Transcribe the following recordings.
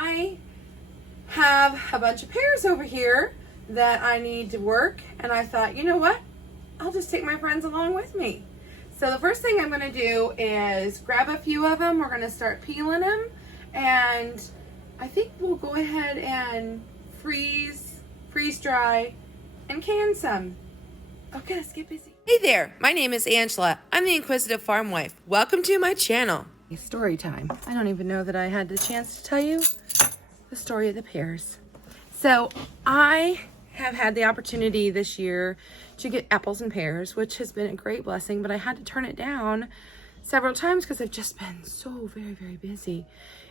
I have a bunch of pears over here that I need to work, and I thought, you know what? I'll just take my friends along with me. So the first thing I'm gonna do is grab a few of them. We're gonna start peeling them, and I think we'll go ahead and freeze dry, and can some. Okay, let's get busy. Hey there, my name is Angela. I'm the Inquisitive Farmwife. Welcome to my channel. Story time. I don't even know that I had the chance to tell you the story of the pears. So I have had the opportunity this year to get apples and pears, which has been a great blessing, but I had to turn it down several times because I've just been so very, very busy.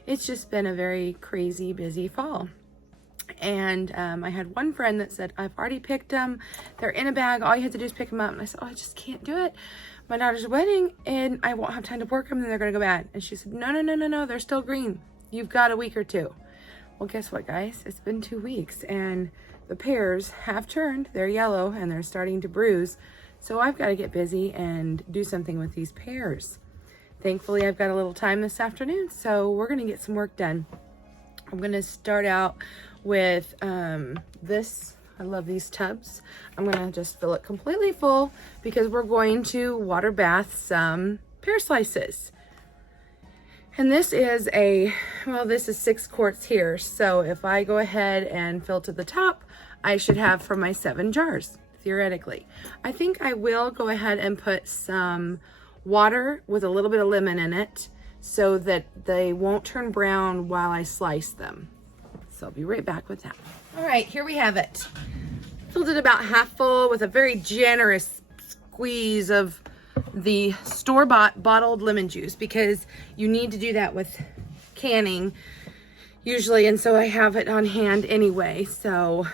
It's just been a very crazy, busy fall. And I had one friend that said, I've already picked them. They're in a bag. All you have to do is pick them up. And I said, oh, I just can't do it. My daughter's wedding and I won't have time to work them and they're going to go bad. And she said, no, they're still green. You've got a week or two. Well, guess what, guys? It's been 2 weeks and the pears have turned. They're yellow and they're starting to bruise. So I've got to get busy and do something with these pears. Thankfully, I've got a little time this afternoon, so we're going to get some work done. I'm going to start out with this. I love these tubs. I'm going to just fill it completely full because we're going to water bath some pear slices. And this is this is 6 quarts here. So if I go ahead and fill to the top, I should have for my 7 jars, theoretically. I think I will go ahead and put some water with a little bit of lemon in it so that they won't turn brown while I slice them. So I'll be right back with that. All right, here we have it. Filled it about half full with a very generous squeeze of the store-bought bottled lemon juice because you need to do that with canning usually, and so I have it on hand anyway. So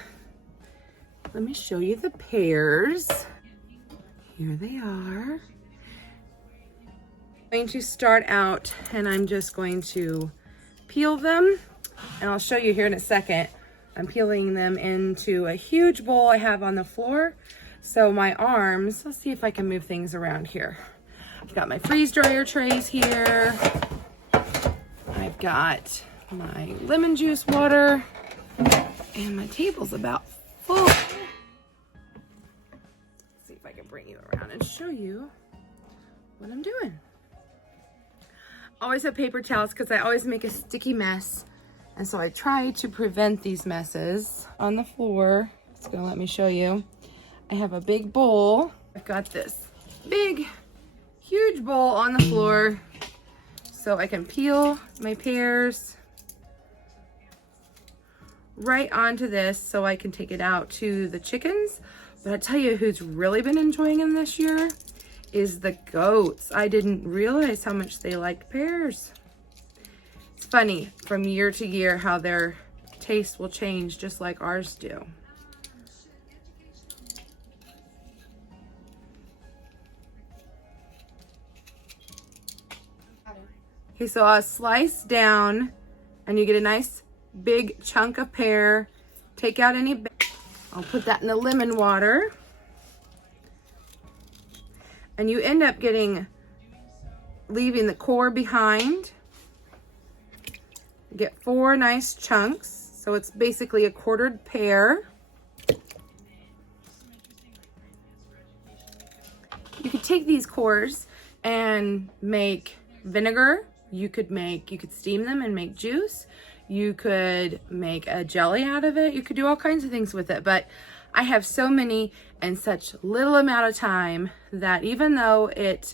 let me show you the pears. Here they are. I'm going to start out and I'm just going to peel them, and I'll show you here in a second. I'm peeling them into a huge bowl I have on the floor. So my arms, let's see if I can move things around here. I've got my freeze dryer trays here. I've got my lemon juice water, and my table's about full. Let's see if I can bring you around and show you what I'm doing. Always have paper towels because I always make a sticky mess. And so I try to prevent these messes on the floor. It's gonna let me show you. I have a big bowl. I've got this big, huge bowl on the floor so I can peel my pears right onto this so I can take it out to the chickens. But I tell you who's really been enjoying them this year is the goats. I didn't realize how much they liked pears. It's funny from year to year how their taste will change just like ours do. Okay, so I'll slice down and you get a nice big chunk of pear. Take out any, I'll put that in the lemon water. And you end up leaving the core behind. You get 4 nice chunks. So it's basically a quartered pear. You could take these cores and make vinegar. You could steam them and make juice. You could make a jelly out of it. You could do all kinds of things with it. But I have so many and such little amount of time that even though it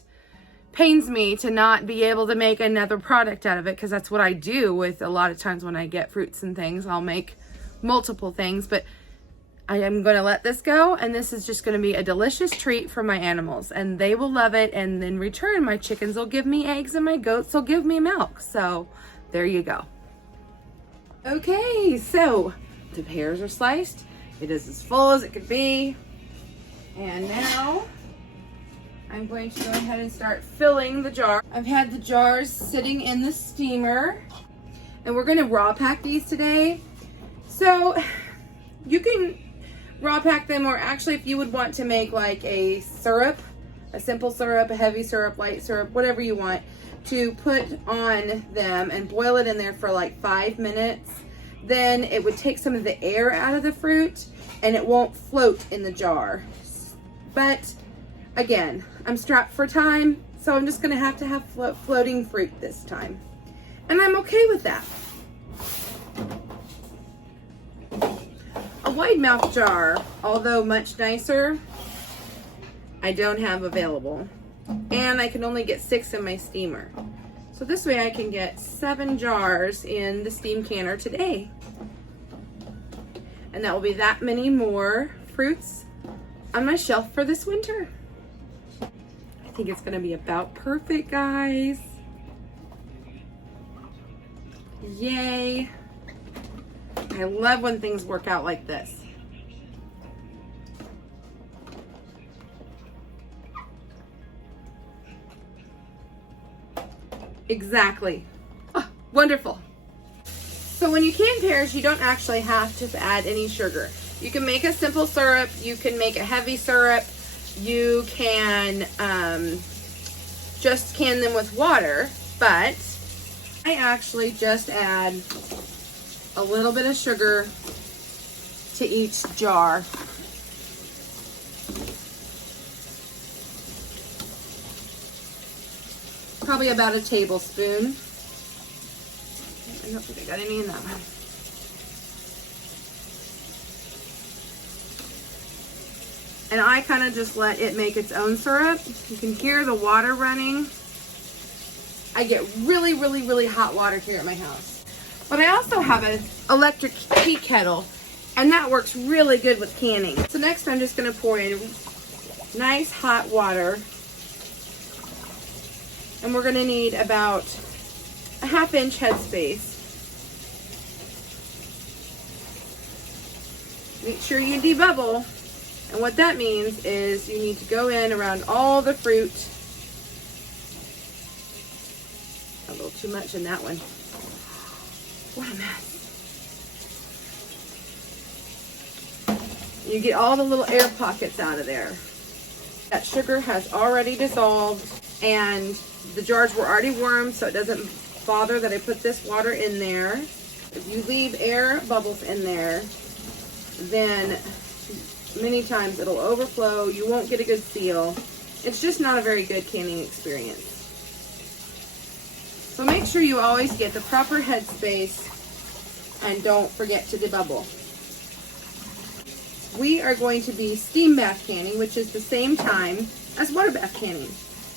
pains me to not be able to make another product out of it, because that's what I do with a lot of times when I get fruits and things, I'll make multiple things, but I am going to let this go, and this is just going to be a delicious treat for my animals, and they will love it, and in return, my chickens will give me eggs, and my goats will give me milk, so there you go. Okay, so the pears are sliced. It is as full as it could be, and now I'm going to go ahead and start filling the jar. I've had the jars sitting in the steamer, and we're going to raw pack these today. So you can raw pack them, or actually if you would want to make like a syrup, a simple syrup, a heavy syrup, light syrup, whatever you want, to put on them and boil it in there for like 5 minutes. Then it would take some of the air out of the fruit and it won't float in the jar. But again, I'm strapped for time, so I'm just gonna have to have floating fruit this time. And I'm okay with that. A wide mouth jar, although much nicer, I don't have available. And I can only get 6 in my steamer. So this way I can get 7 jars in the steam canner today. And that will be that many more fruits on my shelf for this winter. I think it's gonna be about perfect, guys. Yay. I love when things work out like this. Exactly. Oh, wonderful. So when you can pears, you don't actually have to add any sugar. You can make a simple syrup, you can make a heavy syrup, you can just can them with water, but I actually just add a little bit of sugar to each jar. Probably about a tablespoon. I don't think I got any in that one. And I kind of just let it make its own syrup. You can hear the water running. I get really, really, really hot water here at my house. But I also have an electric tea kettle, and that works really good with canning. So next I'm just gonna pour in nice hot water. And we're gonna need about a 1/2 inch headspace. Make sure you debubble. And what that means is you need to go in around all the fruit. A little too much in that one. What a mess. You get all the little air pockets out of there. That sugar has already dissolved and the jars were already warm, so it doesn't bother that I put this water in there. If you leave air bubbles in there, then many times it'll overflow. You won't get a good seal. It's just not a very good canning experience. So make sure you always get the proper headspace and don't forget to debubble. We are going to be steam bath canning, which is the same time as water bath canning.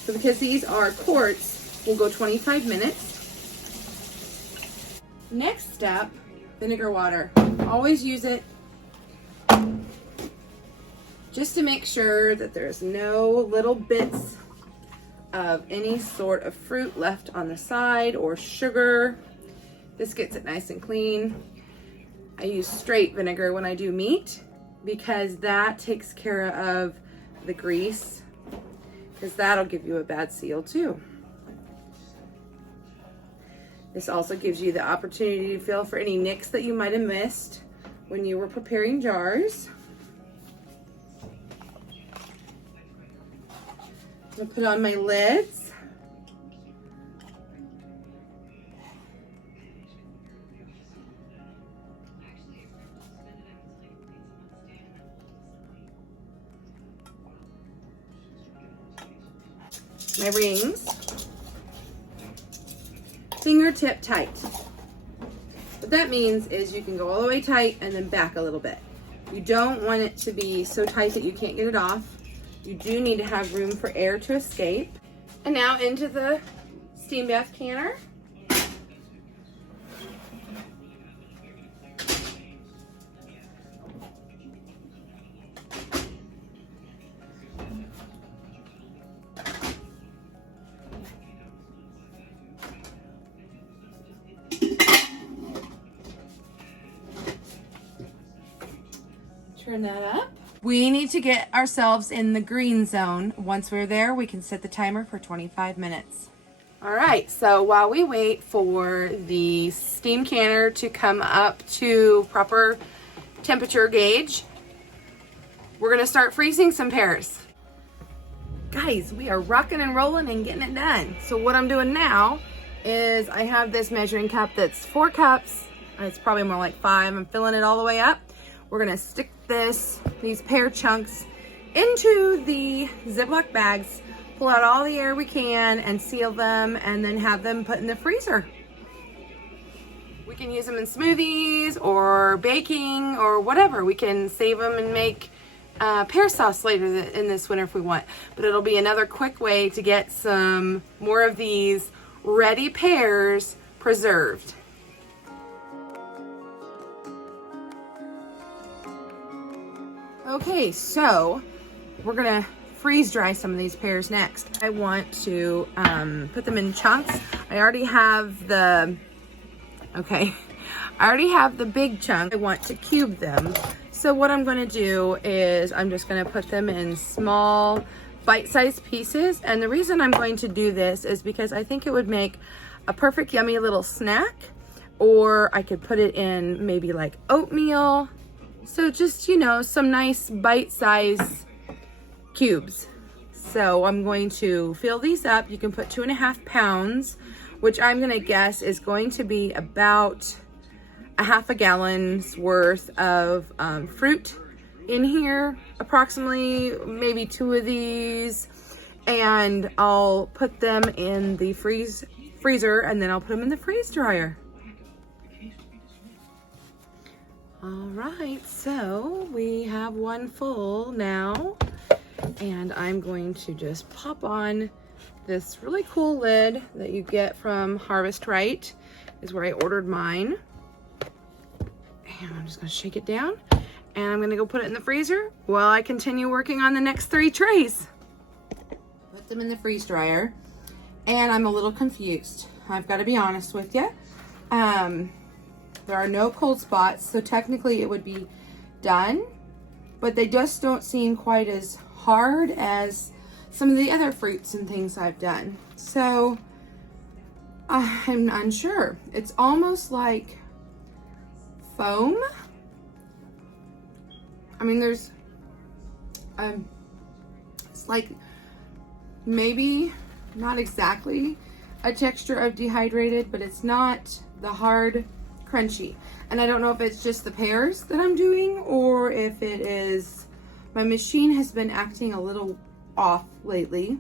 So because these are quarts, we'll go 25 minutes. Next step, vinegar water. Always use it just to make sure that there's no little bits of any sort of fruit left on the side or sugar. This gets it nice and clean. I use straight vinegar when I do meat because that takes care of the grease, because that'll give you a bad seal too. This also gives you the opportunity to feel for any nicks that you might have missed when you were preparing jars. I'm gonna put on my lids. My rings. Fingertip tight. What that means is you can go all the way tight and then back a little bit. You don't want it to be so tight that you can't get it off. You do need to have room for air to escape. And now into the steam bath canner. Turn that up. We need to get ourselves in the green zone. Once we're there, we can set the timer for 25 minutes. All right, so while we wait for the steam canner to come up to proper temperature gauge, we're gonna start freezing some pears. Guys, we are rocking and rolling and getting it done. So what I'm doing now is I have this measuring cup that's 4 cups. It's probably more like 5. I'm filling it all the way up. We're gonna stick these pear chunks into the Ziploc bags, pull out all the air we can and seal them, and then have them put in the freezer. We can use them in smoothies or baking or whatever. We can save them and make pear sauce later in this winter if we want. But it'll be another quick way to get some more of these ready pears preserved. Okay, so we're gonna freeze dry some of these pears next. I want to put them in chunks. I already have the big chunk. I want to cube them. So what I'm gonna do is I'm just gonna put them in small bite-sized pieces. And the reason I'm going to do this is because I think it would make a perfect yummy little snack, or I could put it in maybe like oatmeal. So just, you know, some nice bite-sized cubes. So I'm going to fill these up. You can put 2.5 pounds, which I'm gonna guess is going to be about a half a gallon's worth of fruit in here, approximately, maybe 2 of these. And I'll put them in the freezer, and then I'll put them in the freeze dryer. All right, so we have one full now, and I'm going to just pop on this really cool lid that you get from Harvest Right, is where I ordered mine. And I'm just gonna shake it down, and I'm gonna go put it in the freezer while I continue working on the next 3 trays. Put them in the freeze dryer, and I'm a little confused. I've got to be honest with you. There are no cold spots, so technically it would be done, but they just don't seem quite as hard as some of the other fruits and things I've done. So I'm unsure. It's almost like foam. I mean, there's it's like maybe not exactly a texture of dehydrated, but it's not the hard crunchy. And I don't know if it's just the pears that I'm doing, or if it is my machine has been acting a little off lately.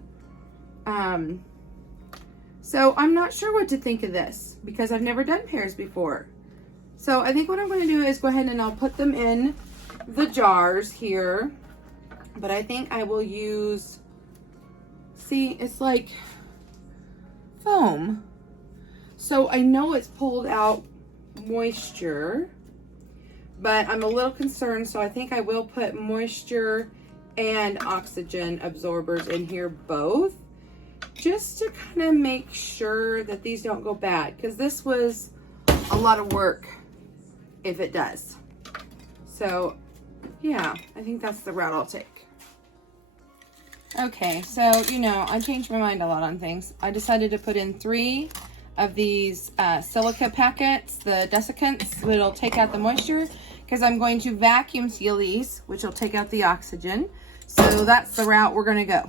So I'm not sure what to think of this because I've never done pears before. So I think what I'm going to do is go ahead and I'll put them in the jars here, but I think I will use, see, it's like foam. So I know it's pulled out moisture, but I'm a little concerned, so I think I will put moisture and oxygen absorbers in here both, just to kind of make sure that these don't go bad, because this was a lot of work if it does. So yeah, I think that's the route I'll take. Okay, so you know, I changed my mind a lot on things. I decided to put in 3 of these silica packets, the desiccants, that'll take out the moisture, because I'm going to vacuum seal these, which will take out the oxygen. So that's the route we're going to go.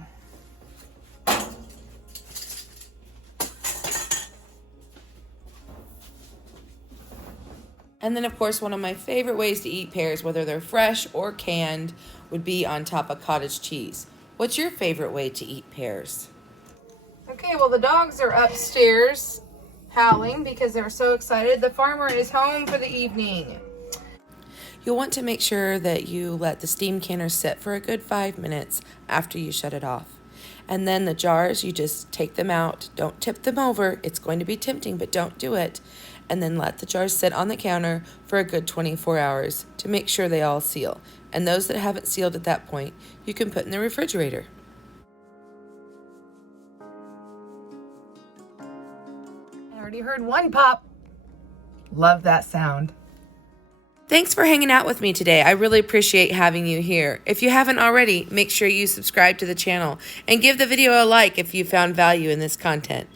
And then, of course, one of my favorite ways to eat pears, whether they're fresh or canned, would be on top of cottage cheese. What's your favorite way to eat pears? Okay, well, the dogs are upstairs howling because they're so excited. The farmer is home for the evening. You'll want to make sure that you let the steam canner sit for a good 5 minutes after you shut it off. And then the jars, you just take them out. Don't tip them over. It's going to be tempting, but don't do it. And then let the jars sit on the counter for a good 24 hours to make sure they all seal. And those that haven't sealed at that point, you can put in the refrigerator. I already heard one pop. Love that sound. Thanks for hanging out with me today. I really appreciate having you here. If you haven't already, make sure you subscribe to the channel and give the video a like if you found value in this content.